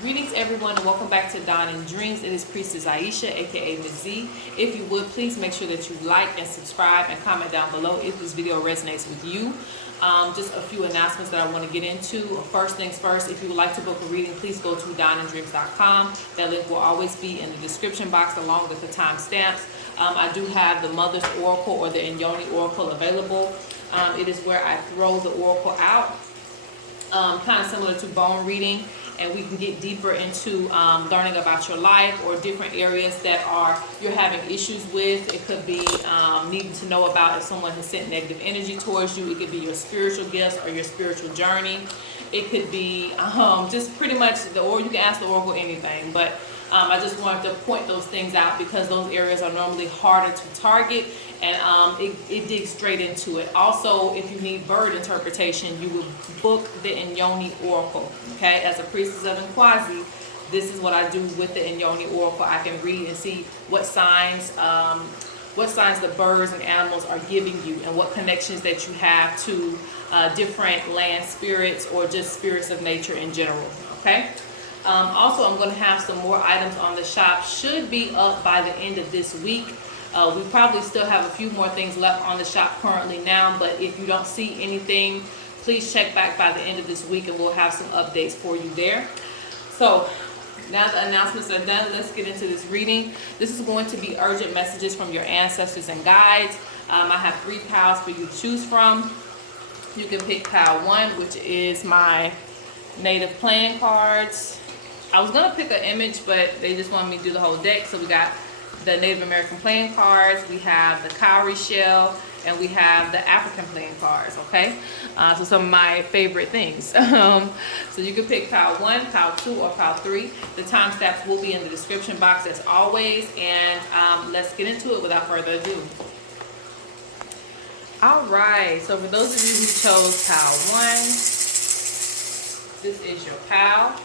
Greetings everyone and welcome back to Dawn and Dreams. It is Priestess Ieisha, aka Ms.Z. If you would, please make sure that you like and subscribe and comment down below if this video resonates with you. Just a few announcements that I want to get into. First things first, if you would like to book a reading, please go to dawnanddreams.com. That link will always be in the description box along with the timestamps. I do have the Mother's Oracle or the Inyoni Oracle available. It is where I throw the oracle out, kind of similar to bone reading. And we can get deeper into learning about your life or different areas that you're having issues with. It could be needing to know about if someone has sent negative energy towards you. It could be your spiritual gifts or your spiritual journey. It could be just pretty much or you can ask the oracle anything. But I just wanted to point those things out because those areas are normally harder to target, and it digs straight into it. Also, if you need bird interpretation, you would book the Inyoni Oracle. Okay, as a priestess of Ms.Z, this is what I do with the Inyoni Oracle. I can read and see what signs the birds and animals are giving you, and what connections that you have to different land spirits or just spirits of nature in general. Okay. Also, I'm going to have some more items on the shop. Should be up by the end of this week. We probably still have a few more things left on the shop currently now, but if you don't see anything, please check back by the end of this week and we'll have some updates for you there. So now the announcements are done, let's get into this reading. This is going to be urgent messages from your ancestors and guides. I have 3 piles for you to choose from. You can pick pile 1, which is my native playing cards. I was going to pick an image, but they just wanted me to do the whole deck. So we got the Native American playing cards, we have the cowrie shell, and we have the African playing cards, okay? So some of my favorite things. So you can pick pile 1, pile 2, or pile 3. The timestamps will be in the description box as always, and let's get into it without further ado. All right, so for those of you who chose pile 1, this is your pile.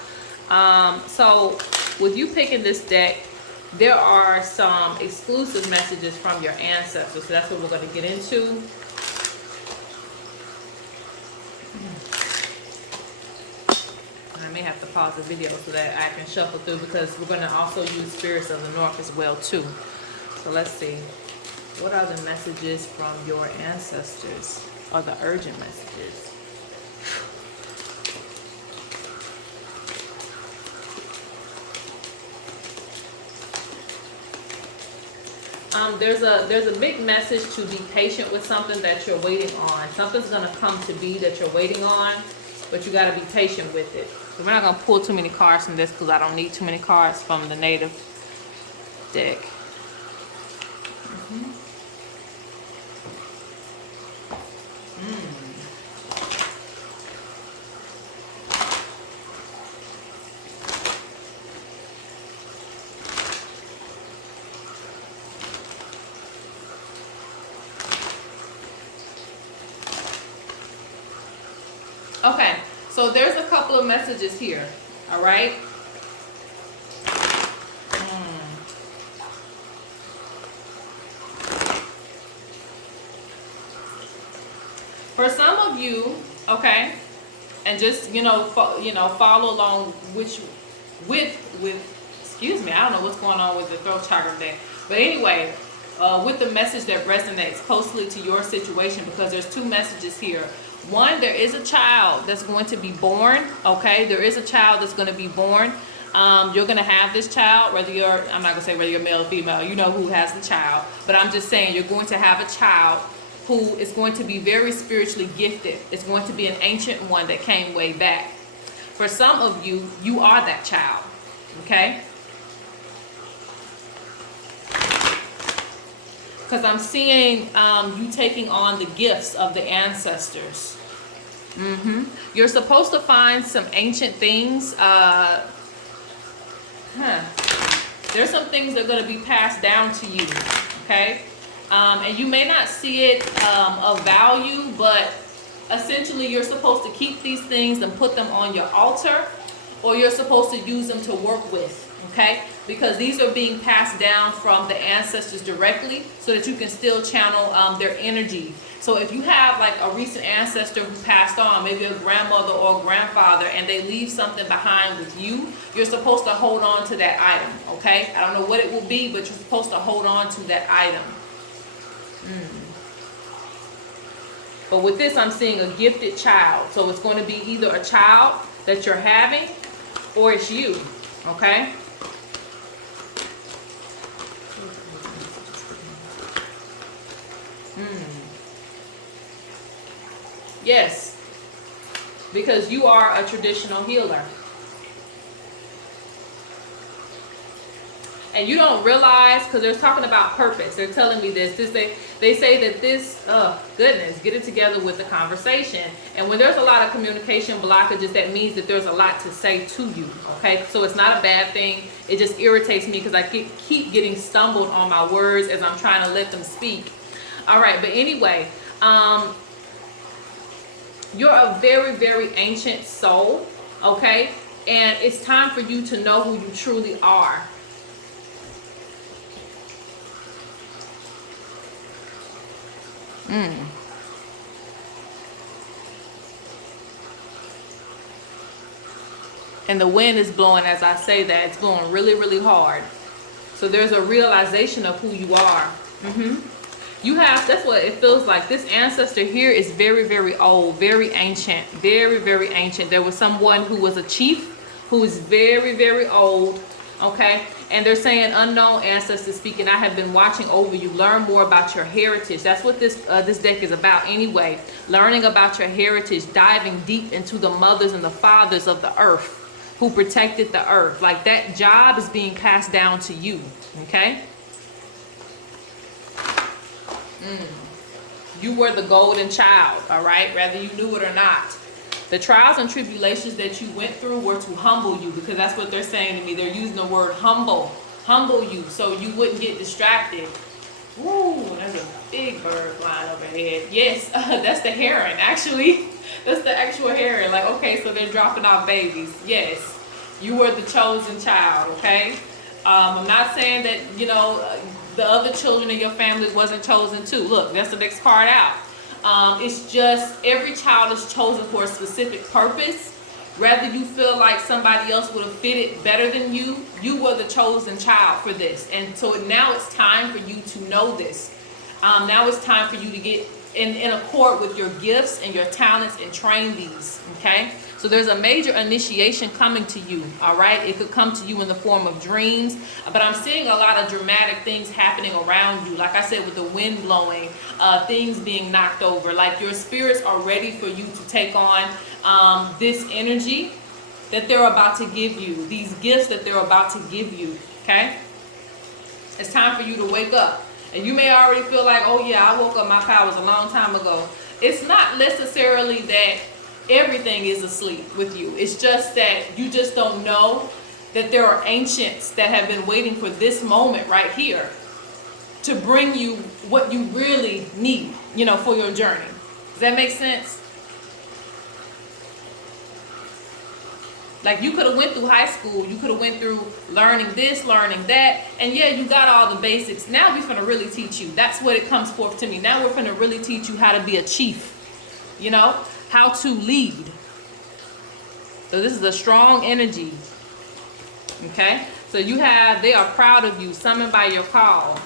So with you picking this deck, there are some exclusive messages from your ancestors. So that's what we're going to get into. I may have to pause the video so that I can shuffle through, because we're going to also use spirits of the north as well too. So let's see. What are the messages from your ancestors, or the urgent messages? There's a big message to be patient with something that you're waiting on. Something's going to come to be that you're waiting on, but you got to be patient with it. So we're not going to pull too many cards from this because I don't need too many cards from the native deck. Okay, so there's a couple of messages here, all right? For some of you, okay, and just, follow along excuse me, I don't know what's going on with the throat chakra there. But anyway, with the message that resonates closely to your situation, because there's 2 messages here. One, there is a child that's going to be born, okay? There is a child that's going to be born. You're going to have this child, I'm not going to say whether you're male or female, you know who has the child. But I'm just saying you're going to have a child who is going to be very spiritually gifted. It's going to be an ancient one that came way back. For some of you, you are that child, okay? Because I'm seeing you taking on the gifts of the ancestors. You're supposed to find some ancient things. There's some things that are going to be passed down to you, okay? And you may not see it of value, but essentially you're supposed to keep these things and put them on your altar, or you're supposed to use them to work with, Okay, because these are being passed down from the ancestors directly, so that you can still channel their energy. So if you have like a recent ancestor who passed on, maybe a grandmother or a grandfather, and they leave something behind with you, you're supposed to hold on to that item. Okay, I don't know what it will be, but you're supposed to hold on to that item. But with this, I'm seeing a gifted child. So it's going to be either a child that you're having, or it's you. Okay. Yes, because you are a traditional healer. And you don't realize, because they're talking about purpose. They're telling me this. They say that this, oh goodness, get it together with the conversation. And when there's a lot of communication blockages, that means that there's a lot to say to you. Okay, so it's not a bad thing. It just irritates me because I keep getting stumbled on my words as I'm trying to let them speak. All right, but anyway, you're a very, very ancient soul, okay? And it's time for you to know who you truly are. And the wind is blowing as I say that. It's blowing really, really hard. So there's a realization of who you are. You have, that's what it feels like. This ancestor here is very, very old, very ancient, very, very ancient. There was someone who was a chief who is very, very old, okay? And they're saying, unknown ancestors speaking, I have been watching over you. Learn more about your heritage. That's what this deck is about anyway. Learning about your heritage, diving deep into the mothers and the fathers of the earth who protected the earth. Like that job is being passed down to you, okay? You were the golden child, all right? Whether you knew it or not. The trials and tribulations that you went through were to humble you, because that's what they're saying to me. They're using the word humble you, so you wouldn't get distracted. Ooh, there's a big bird flying overhead. Yes, that's the heron, actually. That's the actual heron. Like, okay, so they're dropping off babies. Yes, you were the chosen child, okay? I'm not saying that, you know, the other children in your family wasn't chosen too. Look, that's the next card out. It's just every child is chosen for a specific purpose. Rather you feel like somebody else would have fitted better than you, you were the chosen child for this. And so now it's time for you to know this. Now it's time for you to get in accord with your gifts and your talents and train these, okay? So there's a major initiation coming to you, all right? It could come to you in the form of dreams, but I'm seeing a lot of dramatic things happening around you. Like I said, with the wind blowing, things being knocked over. Like your spirits are ready for you to take on this energy that they're about to give you, these gifts that they're about to give you, okay? It's time for you to wake up. And you may already feel like, oh yeah, I woke up my powers a long time ago. It's not necessarily that everything is asleep with you. It's just that you just don't know that there are ancients that have been waiting for this moment right here to bring you what you really need, you know, for your journey. Does that make sense? Like you could have went through high school, you could have went through learning this, learning that, and yeah, you got all the basics. Now we're gonna really teach you. That's what it comes forth to me. Now we're gonna really teach you how to be a chief, you know, how to lead. So this is a strong energy, okay? So you have, they are proud of you, summoned by your call.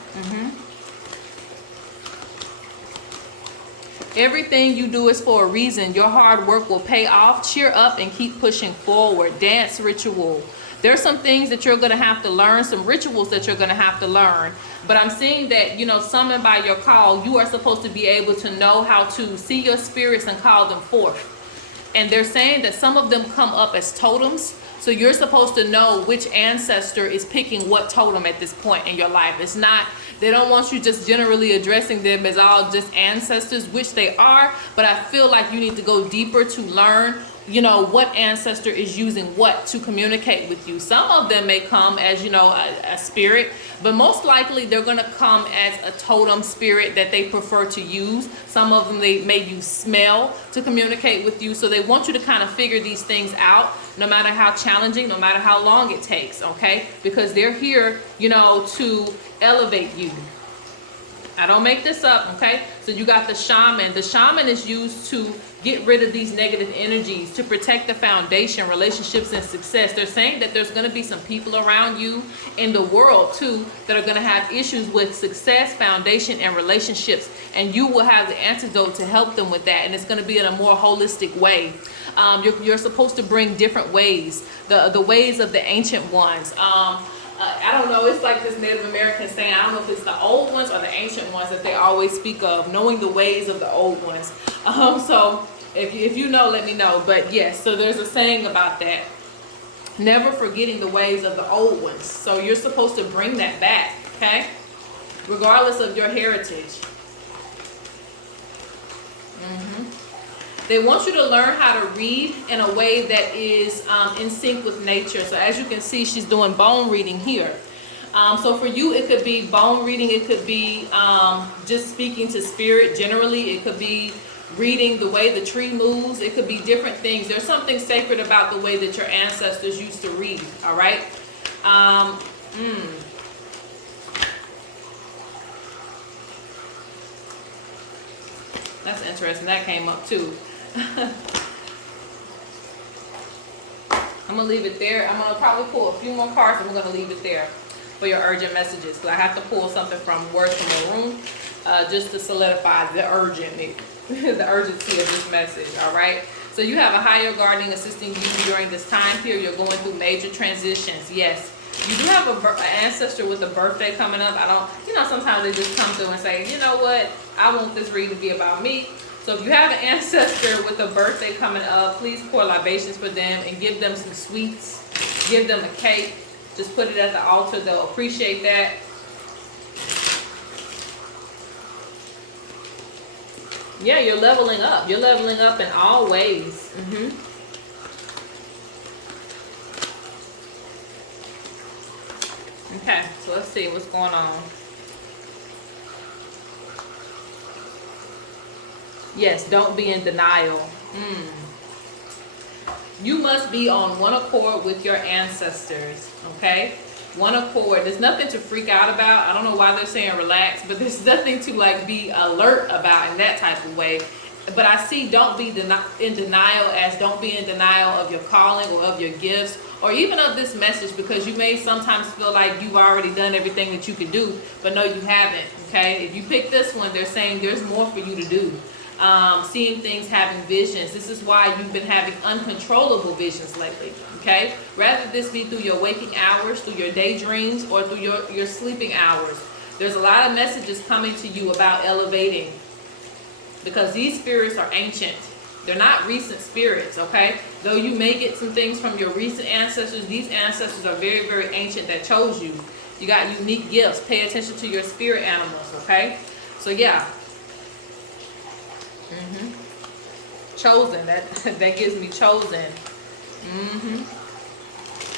Everything you do is for a reason. Your hard work will pay off. Cheer up and keep pushing forward. Dance ritual. There's some things that you're going to have to learn, some rituals that you're going to have to learn. But I'm seeing that, you know, summoned by your call, you are supposed to be able to know how to see your spirits and call them forth. And they're saying that some of them come up as totems. So you're supposed to know which ancestor is picking what totem at this point in your life. It's not, they don't want you just generally addressing them as all just ancestors, which they are, but I feel like you need to go deeper to learn you know, what ancestor is using what to communicate with you. Some of them may come as, you know, a spirit, but most likely they're going to come as a totem spirit that they prefer to use. Some of them, they may use smell to communicate with you. So they want you to kind of figure these things out, no matter how challenging, no matter how long it takes, okay? Because they're here, you know, to elevate you. I don't make this up, okay? So you got the shaman. The shaman is used to get rid of these negative energies, to protect the foundation, relationships, and success. They're saying that there's going to be some people around you in the world, too, that are going to have issues with success, foundation, and relationships. And you will have the antidote to help them with that. And it's going to be in a more holistic way. You're supposed to bring different ways, the ways of the ancient ones. I don't know, it's like this Native American saying, I don't know if it's the old ones or the ancient ones that they always speak of, knowing the ways of the old ones. So if you know, let me know. But yes, so there's a saying about that. Never forgetting the ways of the old ones. So you're supposed to bring that back, okay? Regardless of your heritage. They want you to learn how to read in a way that is in sync with nature. So as you can see, she's doing bone reading here. So for you, it could be bone reading. It could be just speaking to spirit generally. It could be reading the way the tree moves. It could be different things. There's something sacred about the way that your ancestors used to read, all right? That's interesting. That came up too. I'm going to leave it there. I'm going to probably pull a few more cards and we're going to leave it there for your urgent messages. Because I have to pull something from Words from Orun just to solidify the urgency of this message. All right. So you have a higher guardian assisting you during this time period. You're going through major transitions. Yes. You do have an ancestor with a birthday coming up. Sometimes they just come through and say, you know what? I want this reading to be about me. So if you have an ancestor with a birthday coming up, please pour libations for them and give them some sweets. Give them a cake. Just put it at the altar. They'll appreciate that. Yeah, you're leveling up. You're leveling up in all ways. Okay, so let's see what's going on. Yes, don't be in denial. You must be on one accord with your ancestors, okay? One accord. There's nothing to freak out about. I don't know why they're saying relax, but there's nothing to like be alert about in that type of way. But I see don't be in denial as don't be in denial of your calling or of your gifts or even of this message, because you may sometimes feel like you've already done everything that you could do, but no, you haven't, okay? If you pick this one, they're saying there's more for you to do. Seeing things, having visions. This is why you've been having uncontrollable visions lately, okay? Rather this be through your waking hours, through your daydreams, or through your sleeping hours. There's a lot of messages coming to you about elevating, because these spirits are ancient. They're not recent spirits, okay? Though you may get some things from your recent ancestors, these ancestors are very, very ancient that chose you. You got unique gifts. Pay attention to your spirit animals, okay? So yeah. Chosen. That gives me chosen.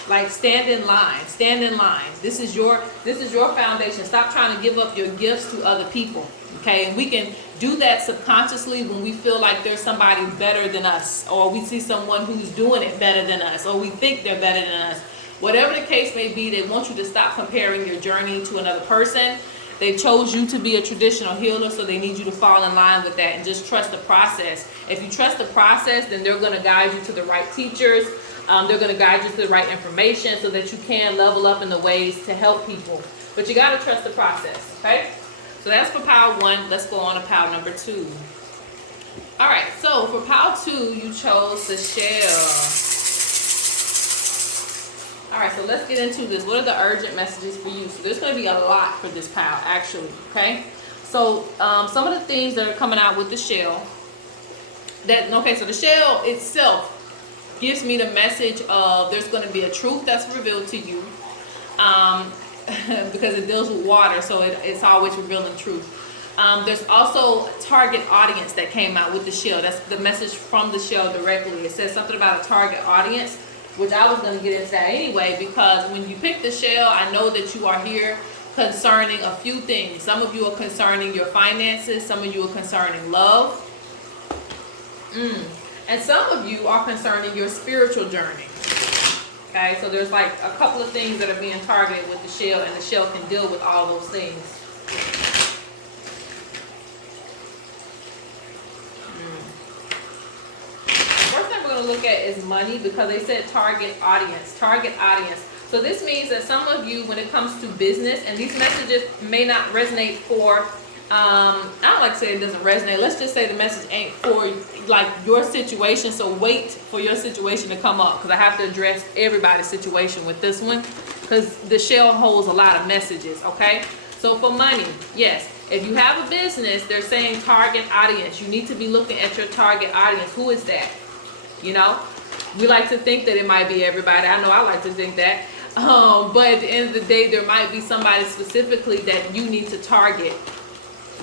Like stand in line. Stand in line. This is your foundation. Stop trying to give up your gifts to other people. Okay, and we can do that subconsciously when we feel like there's somebody better than us, or we see someone who's doing it better than us, or we think they're better than us. Whatever the case may be, they want you to stop comparing your journey to another person. They chose you to be a traditional healer, so they need you to fall in line with that and just trust the process. If you trust the process, then they're going to guide you to the right teachers. They're going to guide you to the right information so that you can level up in the ways to help people. But you got to trust the process, okay? So that's for pile 1. Let's go on to pile number 2. All right, so for pile 2, you chose the shell. All right, so let's get into this. What are the urgent messages for you? So there's going to be a lot for this pile, actually, okay? So some of the things that are coming out with the shell, so the shell itself gives me the message of there's going to be a truth that's revealed to you, because it deals with water, so it's always revealing truth. There's also target audience that came out with the shell. That's the message from the shell directly. It says something about a target audience, which I was going to get into that anyway, because when you pick the shell, I know that you are here concerning a few things. Some of you are concerning your finances. Some of you are concerning love. And some of you are concerning your spiritual journey. Okay, so there's like a couple of things that are being targeted with the shell, and the shell can deal with all those things. First thing we're going to look at is money, because they said target audience. Target audience. So this means that some of you, when it comes to business, and these messages may not resonate for, I don't like to say it doesn't resonate. Let's just say the message ain't for like your situation. So wait for your situation to come up, because I have to address everybody's situation with this one, because the shell holds a lot of messages. Okay. So for money, yes. If you have a business, they're saying target audience. You need to be looking at your target audience. Who is that? You know, we like to think that it might be everybody. I know I like to think that. But at the end of the day, there might be somebody specifically that you need to target.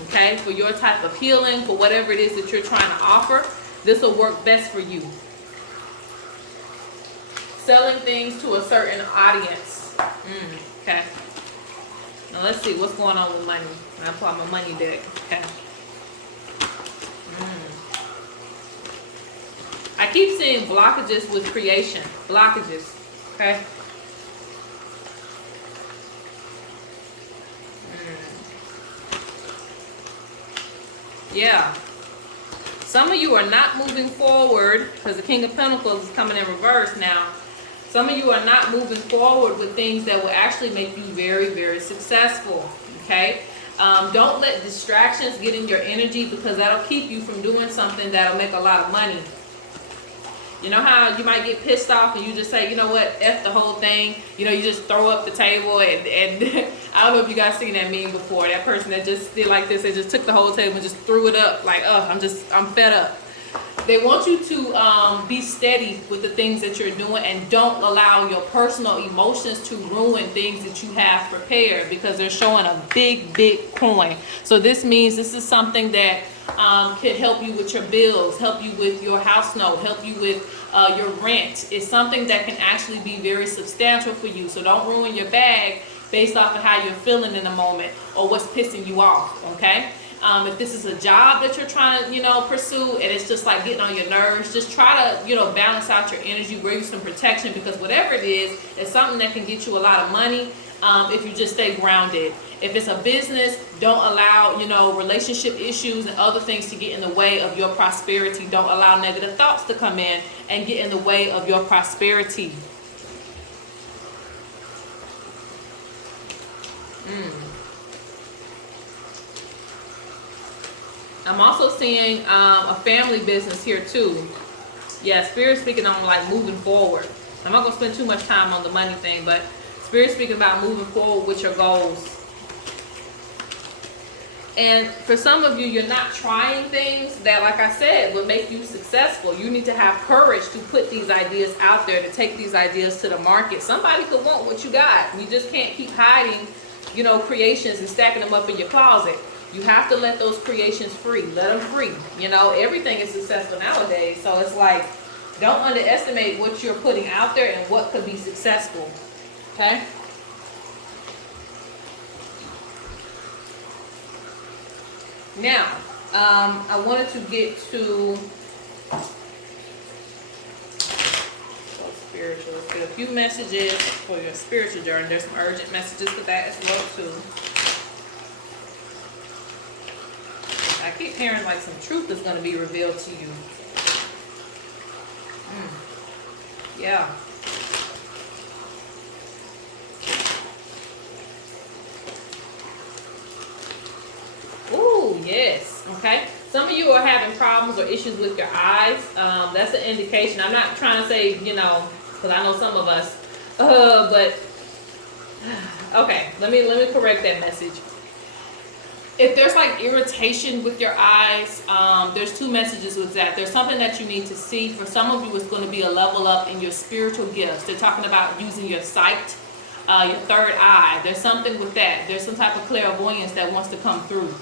Okay, for your type of healing, for whatever it is that you're trying to offer, this will work best for you. Selling things to a certain audience. Okay. Now let's see what's going on with money. I pull out my money deck. Okay. I keep seeing blockages with creation. Blockages. Okay. Yeah. Some of you are not moving forward, because the King of Pentacles is coming in reverse now. Some of you are not moving forward with things that will actually make you very, very successful. Okay. Don't let distractions get in your energy, because that'll keep you from doing something that'll make a lot of money. You know how you might get pissed off and you just say, you know what, F the whole thing. You know, you just throw up the table and I don't know if you guys seen that meme before. That person that just did like this, they just took the whole table and just threw it up like, oh, I'm fed up. They want you to be steady with the things that you're doing, and don't allow your personal emotions to ruin things that you have prepared, because they're showing a big, big coin. So this means this is something that can help you with your bills, help you with your house note, help you with your rent. It's something that can actually be very substantial for you. So don't ruin your bag based off of how you're feeling in the moment or what's pissing you off, okay? If this is a job that you're trying to, pursue, and it's just like getting on your nerves, just try to, balance out your energy, wear you some protection, because whatever it is, it's something that can get you a lot of money if you just stay grounded. If it's a business, don't allow, relationship issues and other things to get in the way of your prosperity. Don't allow negative thoughts to come in and get in the way of your prosperity. I'm also seeing a family business here too. Yeah, Spirit speaking on like moving forward. I'm not going to spend too much time on the money thing, but Spirit speaking about moving forward with your goals. And for some of you, you're not trying things that, like I said, will make you successful. You need to have courage to put these ideas out there, to take these ideas to the market. Somebody could want what you got. You just can't keep hiding, creations and stacking them up in your closet. You have to let those creations free. Let them free. Everything is successful nowadays. So it's like, don't underestimate what you're putting out there and what could be successful. Okay? Now, I wanted to get to spiritual. Let's get a few messages for your spiritual journey. There's some urgent messages for that as well too. I keep hearing like some truth is going to be revealed to you. Yeah. Ooh, yes. Okay. Some of you are having problems or issues with your eyes. That's an indication. I'm not trying to say, because I know some of us. But okay, let me correct that message. If there's like irritation with your eyes, there's two messages with that. There's something that you need to see. For some of you, it's going to be a level up in your spiritual gifts. They're talking about using your sight, your third eye. There's something with that. There's some type of clairvoyance that wants to come through.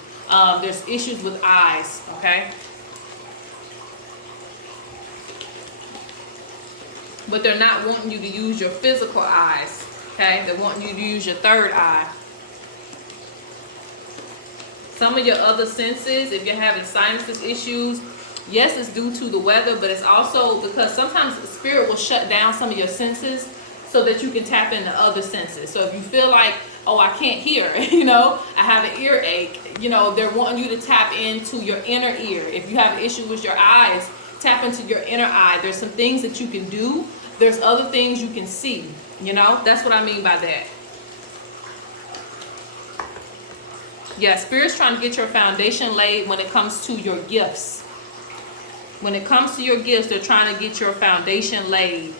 There's issues with eyes, okay? But they're not wanting you to use your physical eyes, okay? They're wanting you to use your third eye. Some of your other senses, if you're having sinuses issues, yes, it's due to the weather, but it's also because sometimes the spirit will shut down some of your senses so that you can tap into other senses. So if you feel like, oh, I can't hear, you know, I have an earache, you know, they're wanting you to tap into your inner ear. If you have an issue with your eyes, tap into your inner eye. There's some things that you can do. There's other things you can see, you know, that's what I mean by that. Yeah, Spirit's trying to get your foundation laid when it comes to your gifts. When it comes to your gifts, they're trying to get your foundation laid.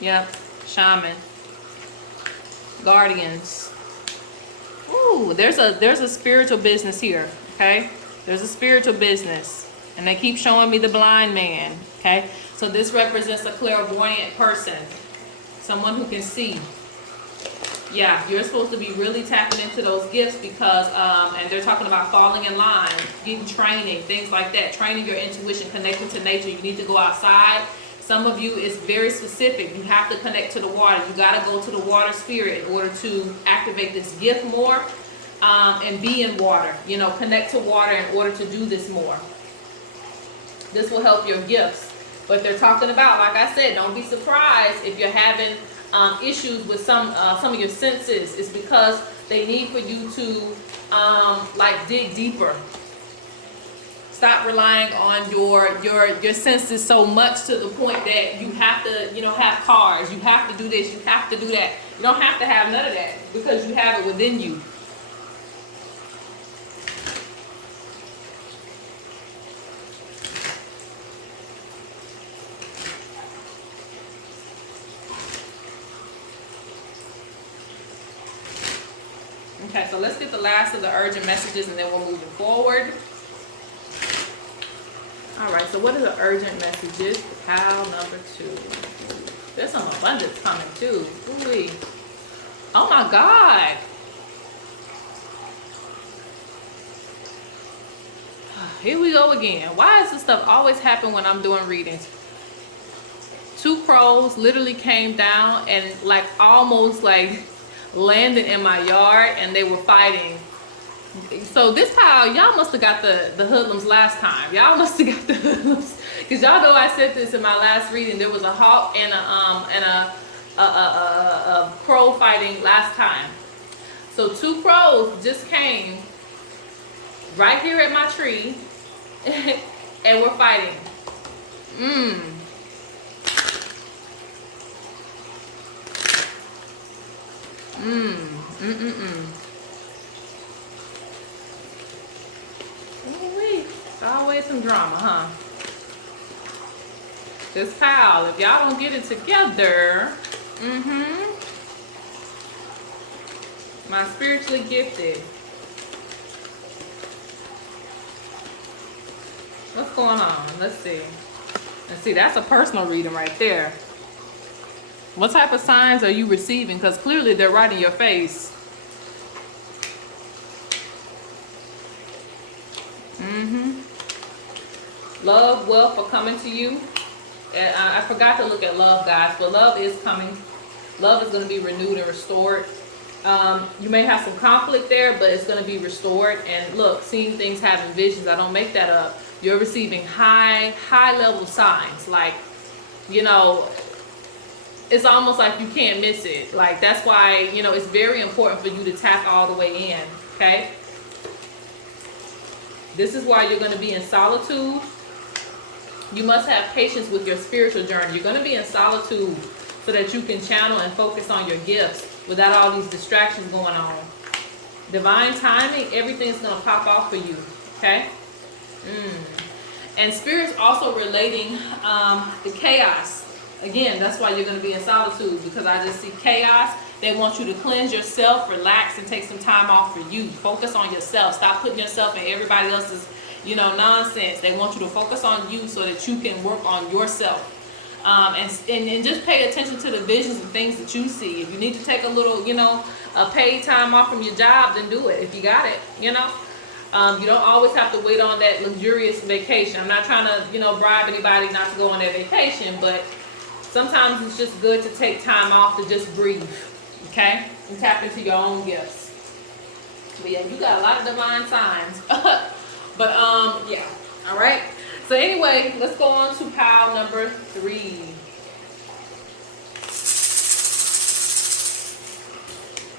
Yep, shaman, guardians. Ooh, there's a spiritual business here, okay? There's a spiritual business. And they keep showing me the blind man, okay? So this represents a clairvoyant person, someone who can see. Yeah, you're supposed to be really tapping into those gifts because, and they're talking about falling in line, getting training, things like that, training your intuition, connecting to nature. You need to go outside. Some of you, it's very specific. You have to connect to the water. You got to go to the water spirit in order to activate this gift more and be in water. You know, connect to water in order to do this more. This will help your gifts. But they're talking about, like I said, don't be surprised if you're having issues with some of your senses. It's because they need for you to like dig deeper. Stop relying on your senses so much to the point that you have to, you know, have cars. You have to do this. You have to do that. You don't have to have none of that because you have it within you. Okay, so let's get the last of the urgent messages and then we're moving forward. All right, so what are the urgent messages? Pile number 2. There's some abundance coming too. Ooh-wee. Oh my God. Here we go again. Why does this stuff always happen when I'm doing readings? 2 crows literally came down and like almost like landed in my yard and they were fighting. So this pile, y'all must have got the hoodlums last time. Y'all must have got the hoodlums because y'all know I said this in my last reading. There was a hawk and a crow fighting last time. So 2 crows just came right here at my tree and we're fighting. It's always some drama, huh? This pal, if y'all don't get it together, my spiritually gifted. What's going on? Let's see. Let's see, that's a personal reading right there. What type of signs are you receiving? Because clearly they're right in your face. Love, wealth are coming to you. And I forgot to look at love, guys, but love is coming. Love is going to be renewed and restored. You may have some conflict there, but it's going to be restored. And look, seeing things, having visions, I don't make that up. You're receiving high level signs. Like, you know, it's almost like you can't miss it. Like, that's why, you know, it's very important for you to tap all the way in, okay? This is why you're going to be in solitude. You must have patience with your spiritual journey. You're going to be in solitude so that you can channel and focus on your gifts without all these distractions going on. Divine timing, everything's going to pop off for you, okay? And Spirit's also relating the chaos. Again, that's why you're going to be in solitude, because I just see chaos. They want you to cleanse yourself, relax, and take some time off for you. Focus on yourself. Stop putting yourself in everybody else's, you know, nonsense. They want you to focus on you so that you can work on yourself. And just pay attention to the visions and things that you see. If you need to take a little, paid time off from your job, then do it if you got it, you don't always have to wait on that luxurious vacation. I'm not trying to, bribe anybody not to go on their vacation, but sometimes it's just good to take time off to just breathe, okay? And tap into your own gifts. But yeah, you got a lot of divine signs. But yeah, all right. So anyway, let's go on to pile number 3.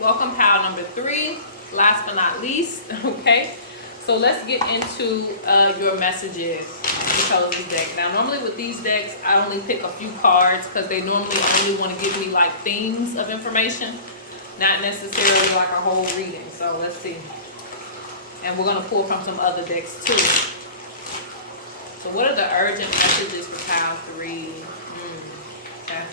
Welcome, pile number 3. Last but not least, okay? So let's get into your messages. Utility deck. Now, normally with these decks, I only pick a few cards because they normally only want to give me like themes of information, not necessarily like a whole reading. So let's see. And we're going to pull from some other decks too. So what are the urgent messages for pile 3? Okay.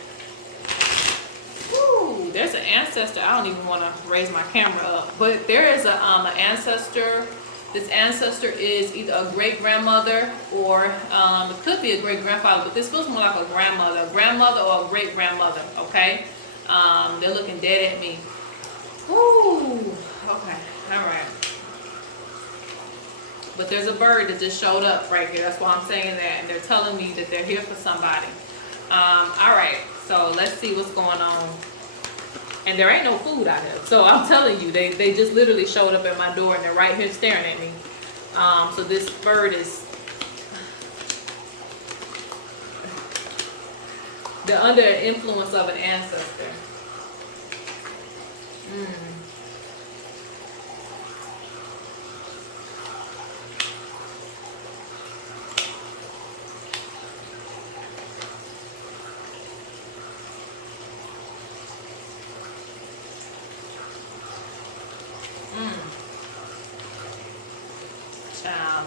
Ooh, there's an ancestor. I don't even want to raise my camera up, but there is an ancestor. This ancestor is either a great-grandmother or it could be a great-grandfather, but this feels more like a grandmother or a great-grandmother, okay? They're looking dead at me. Ooh, okay, all right. But there's a bird that just showed up right here. That's why I'm saying that, and they're telling me that they're here for somebody. All right, so let's see what's going on. And there ain't no food out here. So I'm telling you, they just literally showed up at my door and they're right here staring at me. So this bird is, they're under the influence of an ancestor.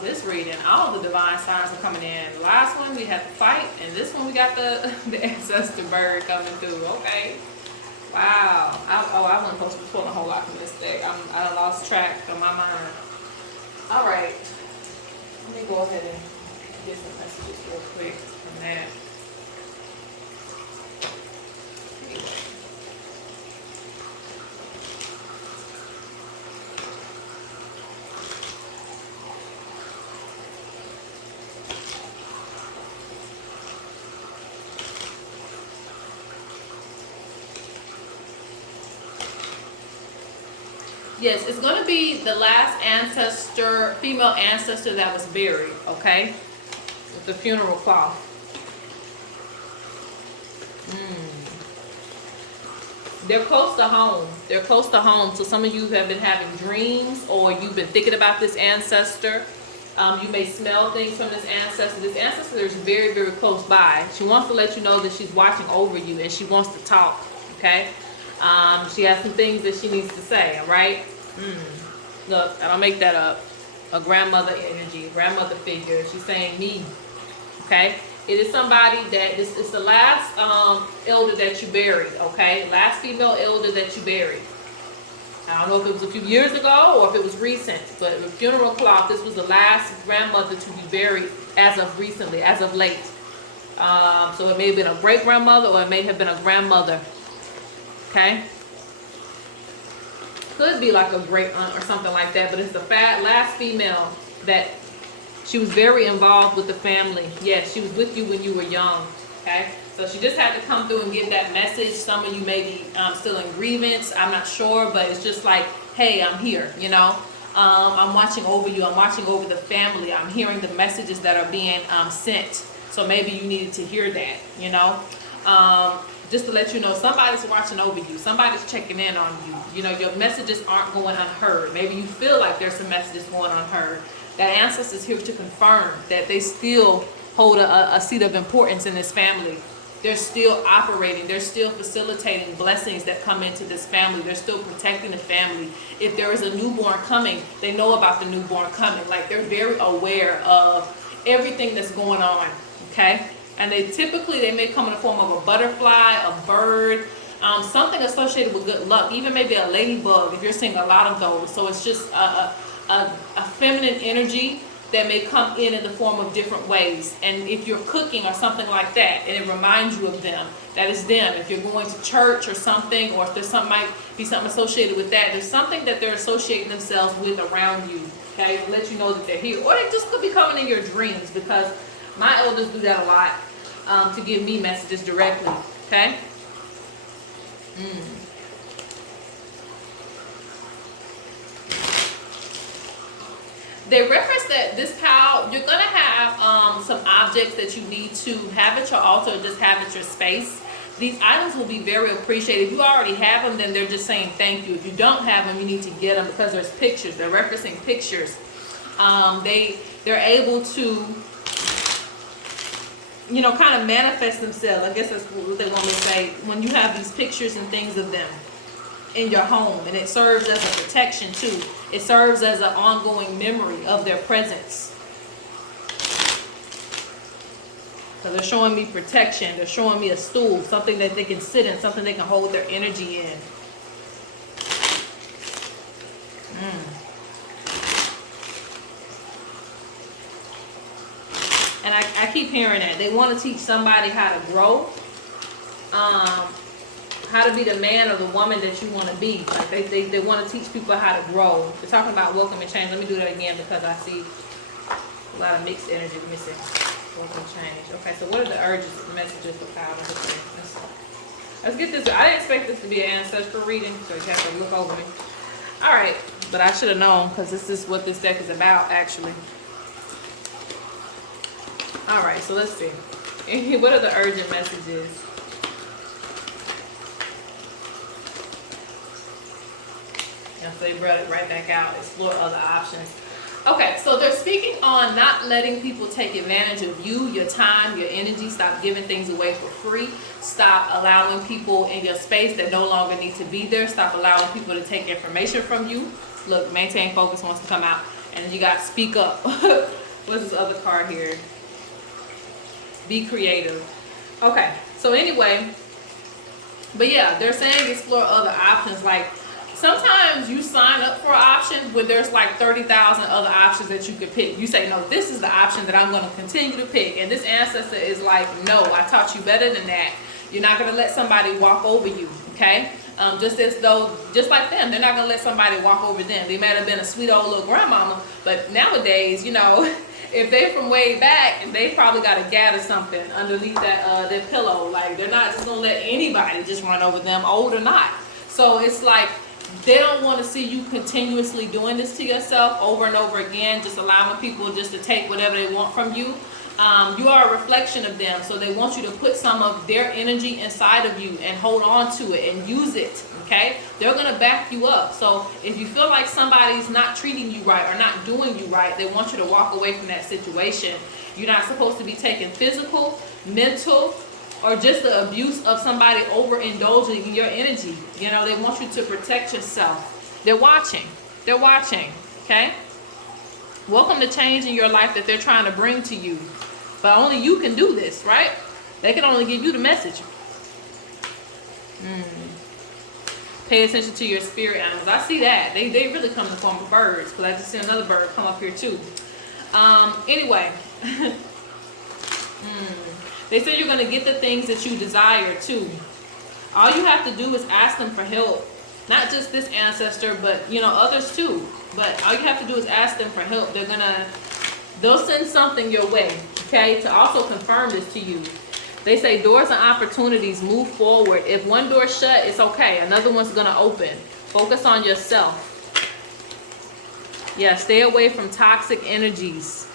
This reading, all the divine signs are coming in. The last one we had the fight, and this one we got the ancestor bird coming through. Okay, wow. I wasn't supposed to be pulling a whole lot from this deck. I lost track of my mind. All right, let me go ahead and get some messages real quick from that. Yes, it's going to be the last ancestor, female ancestor that was buried, okay? With the funeral cloth. They're close to home. They're close to home. So some of you have been having dreams or you've been thinking about this ancestor. You may smell things from this ancestor. This ancestor is very, very close by. She wants to let you know that she's watching over you and she wants to talk, okay? She has some things that she needs to say, all right? Look, I don't make that up. A grandmother energy, a grandmother figure. She's saying me, okay? It is somebody that, it's the last elder that you buried, okay? Last female elder that you buried. I don't know if it was a few years ago or if it was recent, but with funeral cloth, this was the last grandmother to be buried as of recently, as of late. So it may have been a great-grandmother or it may have been a grandmother. Okay, could be like a great aunt or something like that, but it's the last female that she was very involved with the family. Yes, she was with you when you were young. Okay, so she just had to come through and give that message. Some of you may be still in grievance. I'm not sure, but it's just like, hey, I'm here. I'm watching over you. I'm watching over the family. I'm hearing the messages that are being sent. So maybe you needed to hear that. Just to let you know, somebody's watching over you. Somebody's checking in on you. Your messages aren't going unheard. Maybe you feel like there's some messages going unheard. That ancestor is here to confirm that they still hold a seat of importance in this family. They're still operating. They're still facilitating blessings that come into this family. They're still protecting the family. If there is a newborn coming, they know about the newborn coming. Like, they're very aware of everything that's going on, okay? And they may come in the form of a butterfly, a bird, something associated with good luck, even maybe a ladybug if you're seeing a lot of those. So it's just a feminine energy that may come in the form of different ways. And if you're cooking or something like that, and it reminds you of them, that is them. If you're going to church or something, or if there's something, might be something associated with that, there's something that they're associating themselves with around you, okay, to let you know that they're here. Or they just could be coming in your dreams, because my elders do that a lot, to give me messages directly, okay? They reference that this cow, you're going to have some objects that you need to have at your altar, or just have at your space. These items will be very appreciated. If you already have them, then they're just saying thank you. If you don't have them, you need to get them, because there's pictures. They're referencing pictures. They're able to, you know, kind of manifest themselves. I guess that's what they want me to say. When you have these pictures and things of them in your home, and it serves as a protection too. It serves as an ongoing memory of their presence. So they're showing me protection. They're showing me a stool, something that they can sit in, something they can hold their energy in. And I keep hearing that. They want to teach somebody how to grow. How to be the man or the woman that you want to be. Like they want to teach people how to grow. They're talking about welcome and change. Let me do that again, because I see a lot of mixed energy missing. Welcome and change. Okay, so what are the urges, messages for power? Let's get this. I didn't expect this to be an ancestral reading, so you have to look over me. All right, but I should have known, because this is what this deck is about, actually. All right, so let's see. What are the urgent messages? And so they brought it right back out. Explore other options. Okay, so they're speaking on not letting people take advantage of you, your time, your energy. Stop giving things away for free. Stop allowing people in your space that no longer need to be there. Stop allowing people to take information from you. Look, maintain focus wants to come out. And then you got speak up. What's this other card here? Be creative. Okay, so anyway, but yeah, they're saying explore other options. Like, sometimes you sign up for an option where there's like 30,000 other options that you could pick. You say, no, this is the option that I'm going to continue to pick. And this ancestor is like, no, I taught you better than that. You're not going to let somebody walk over you, okay? Just as though, just like them, they're not going to let somebody walk over them. They might have been a sweet old little grandmama, but nowadays, you know, if they're from way back, they probably got a gat or something underneath that their pillow. Like, they're not just going to let anybody just run over them, old or not. So it's like, they don't want to see you continuously doing this to yourself over and over again, just allowing people just to take whatever they want from you. You are a reflection of them, so they want you to put some of their energy inside of you and hold on to it and use it, okay? They're going to back you up. So if you feel like somebody's not treating you right or not doing you right, they want you to walk away from that situation. You're not supposed to be taking physical, mental, or just the abuse of somebody overindulging in your energy. You know, they want you to protect yourself. They're watching. They're watching, okay? Welcome to change in your life that they're trying to bring to you. But only you can do this, right? They can only give you the message. Pay attention to your spirit animals. I see that. They really come in the form of birds, because I just see another bird come up here too. Anyway. They say you're going to get the things that you desire too. All you have to do is ask them for help. Not just this ancestor, but, you know, others too. But all you have to do is ask them for help. They'll send something your way, okay, to also confirm this to you. They say doors and opportunities, move forward. If one door shut, it's okay. Another one's going to open. Focus on yourself. Yeah, stay away from toxic energies.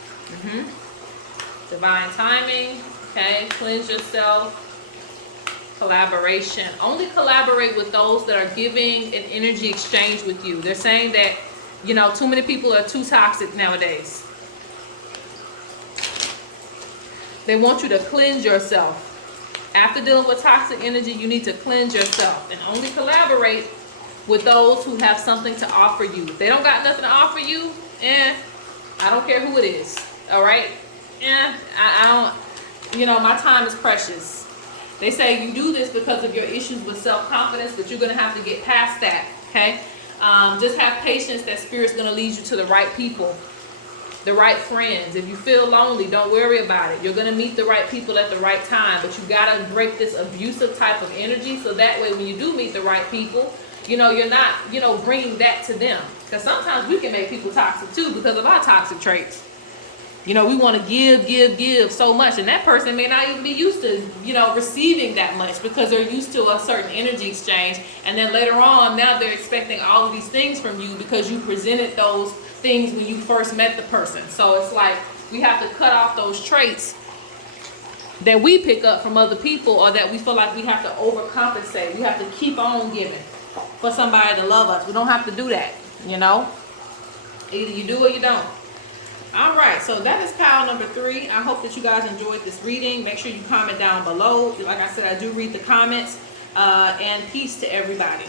Divine timing. Okay, cleanse yourself. Collaboration. Only collaborate with those that are giving an energy exchange with you. They're saying that, you know, too many people are too toxic nowadays. They want you to cleanse yourself. After dealing with toxic energy, you need to cleanse yourself. And only collaborate with those who have something to offer you. If they don't got nothing to offer you, I don't care who it is. All right? I don't, you know, my time is precious. They say you do this because of your issues with self-confidence, but you're going to have to get past that, okay? Just have patience that Spirit's going to lead you to the right people. the right friends. If you feel lonely, don't worry about it. You're going to meet the right people at the right time. But you got to break this abusive type of energy, so that way when you do meet the right people, you know, you're not, you know, bringing that to them. Because sometimes we can make people toxic too because of our toxic traits. You know, we want to give so much, and that person may not even be used to, you know, receiving that much because they're used to a certain energy exchange. And then later on, now they're expecting all of these things from you because you presented those things when you first met the person. So it's like we have to cut off those traits that we pick up from other people, or that we feel like we have to overcompensate. We have to keep on giving for somebody to love us. We don't have to do that, you know. Either you do or you don't. All right, so that is pile number 3. I hope that you guys enjoyed this reading. Make sure you comment down below. Like I said, I do read the comments. And peace to everybody.